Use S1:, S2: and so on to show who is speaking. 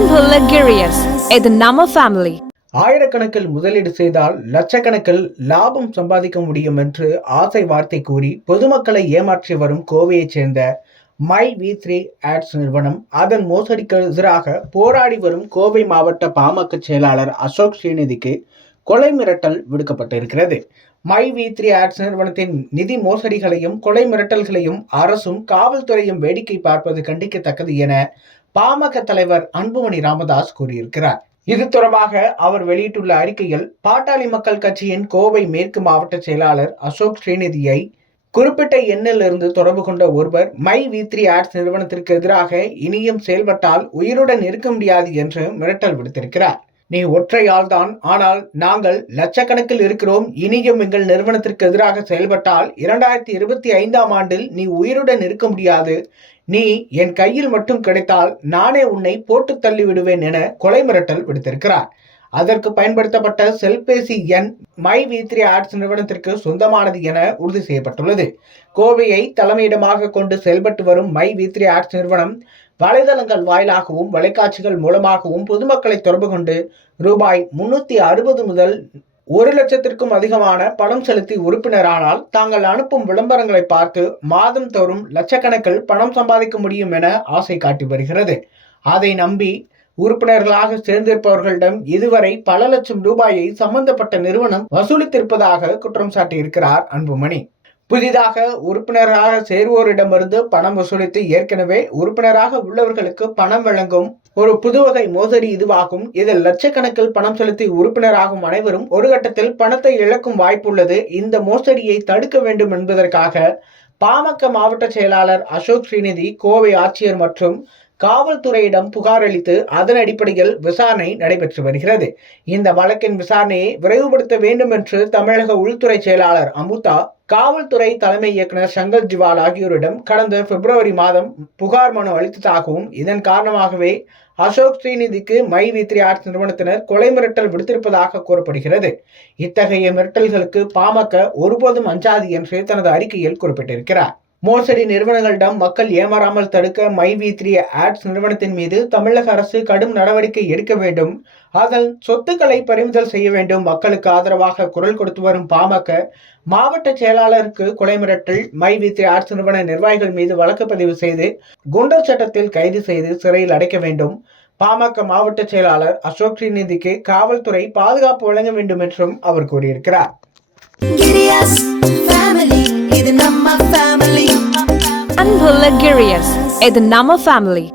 S1: அன்புள்ள இது நம்ம ஃபேமிலி
S2: ஆயிரக்கணக்கில் முதலீடு செய்தால் லட்சக்கணக்கில் லாபம் சம்பாதிக்க முடியும் என்று ஆசை வார்த்தை கூறி பொதுமக்களை ஏமாற்றி வரும் கோவையைச் சேர்ந்த மை வி த்ரீ ஆட்ஸ் நிறுவனம் அதன் மோசடிக்கு எதிராக போராடி வரும் கோவை மாவட்ட பாமக செயலாளர் அசோக் ஸ்ரீநிதிக்கு கொலை மிரட்டல் விடுக்கப்பட்டிருக்கிறது. மை வி த்ரீ ஆட்ஸ் நிறுவனத்தின் நிதி மோசடிகளையும் கொலை மிரட்டல்களையும் அரசும் காவல்துறையும் வேடிக்கை பார்ப்பது கண்டிக்கத்தக்கது என பாமக தலைவர் அன்புமணி ராமதாஸ் கூறியிருக்கிறார். இது தொடர்பாக அவர் வெளியிட்டுள்ள அறிக்கையில் பாட்டாளி மக்கள் கட்சியின் கோவை மேற்கு மாவட்ட செயலாளர் அசோக் ஸ்ரீநிதியை குறிப்பிட்ட எண்ணிலிருந்து தொடர்பு கொண்ட ஒருவர் மை வி த்ரீ ஆட்ஸ் நிறுவனத்திற்கு எதிராக இனியும் செயல்பட்டால் உயிருடன் இருக்க முடியாது என்று மிரட்டல் விடுத்திருக்கிறார். நீ ஒற்றையால் தான். ஆனால் நாங்கள் லட்சக்கணக்கில் இருக்கிறோம். இனியும் எங்கள் நிறுவனத்திற்கு எதிராக செயல்பட்டால் இரண்டாயிரத்தி இருபத்தி ஐந்தாம் ஆண்டில் நீ உயிருடன் இருக்க முடியாது. நீ என் கையில் மட்டும் கிடைத்தால் நானே உன்னை போட்டு தள்ளி விடுவேன் என கொலை மிரட்டல் விடுத்திருக்கிறார். அதற்கு பயன்படுத்தப்பட்ட செல்பேசி எண் மை வி த்ரீ ஆர்ட்ஸ் நிறுவனத்திற்கு சொந்தமானது என உறுதி செய்யப்பட்டுள்ளது. கோவையை தலைமையிடமாக கொண்டு செயல்பட்டு வரும் மை வி த்ரீ ஆர்ட்ஸ் நிறுவனம் வலைதளங்கள் வாயிலாகவும் வலைக்காட்சிகள் மூலமாகவும் பொதுமக்களை தொடர்பு கொண்டு ரூபாய் முன்னூத்தி அறுபது முதல் ஒரு லட்சத்திற்கும் அதிகமான பணம் செலுத்தி உறுப்பினரானால் தாங்கள் அனுப்பும் விளம்பரங்களை பார்த்து மாதம் தோறும் லட்சக்கணக்கில் பணம் சம்பாதிக்க முடியும் என ஆசை காட்டி வருகிறது. அதை நம்பி உறுப்பினர்களாக சேர்ந்திருப்பவர்களிடம் இதுவரை பல லட்சம் ரூபாயை சம்பந்தப்பட்ட நிறுவனம் வசூலித்திருப்பதாக குற்றம் சாட்டியிருக்கிறார் அன்புமணி. புதிதாக உறுப்பினராக சேர்வோரிடமிருந்து பணம் வசூலித்து ஏற்கனவே உறுப்பினராக உள்ளவர்களுக்கு பணம் வழங்கும் ஒரு புதுவகை மோசடி இதுவாகும். இதில் லட்சக்கணக்கில் பணம் செலுத்தி உறுப்பினராகும் அனைவரும் ஒரு கட்டத்தில் பணத்தை இழக்கும் வாய்ப்புள்ளது. இந்த மோசடியை தடுக்க வேண்டும் என்பதற்காக பாமக மாவட்ட செயலாளர் அசோக் ஸ்ரீநிதி கோவை ஆட்சியர் மற்றும் காவல்துறையிடம் புகார் அளித்து அதன் அடிப்படையில் விசாரணை நடைபெற்று வருகிறது. இந்த வழக்கின் விசாரணையை விரைவுபடுத்த வேண்டும் என்று தமிழக உள்துறை செயலாளர் அமுதா காவல்துறை தலைமை இயக்குனர் சங்கர் ஜிவால் ஆகியோரிடம் கடந்த பிப்ரவரி மாதம் புகார் மனு அளித்ததாகவும் இதன் காரணமாகவே அசோக் ஸ்ரீநிதிக்கு மை வி த்ரீ ஆர்ட்ஸ் நிறுவனத்தினர் கொலை மிரட்டல் விடுத்திருப்பதாக கூறப்படுகிறது. இத்தகைய மிரட்டல்களுக்கு பாமக ஒருபோதும் அஞ்சாது என்று தனது அறிக்கையில் குறிப்பிட்டிருக்கிறார். மோசடி நிறுவனங்களிடம் மக்கள் ஏமாறாமல் தடுக்க மை வி த்ரீ ஆட்ஸ் நிறுவனத்தின் மீது தமிழக அரசு கடும் நடவடிக்கை எடுக்க வேண்டும். அதன் சொத்துக்களை பறிமுதல் செய்ய வேண்டும். மக்களுக்கு ஆதரவாக குரல் கொடுத்து வரும் பாமக மாவட்ட செயலாளருக்கு கொலை மிரட்டல் மை வி த்ரீ ஆட்ஸ் நிறுவன நிர்வாகிகள் மீது வழக்கு பதிவு செய்து குண்டர் சட்டத்தில் கைது செய்து சிறையில் அடைக்க வேண்டும். பாமக மாவட்ட செயலாளர் அசோக் ஸ்ரீநிதிக்கு காவல்துறை பாதுகாப்பு வழங்க வேண்டும் என்றும் அவர் கூறியிருக்கிறார்.
S3: இது நம்ம family.
S1: அன்புள்ள கிரியஸ் இது நம்ம ஃபேமிலி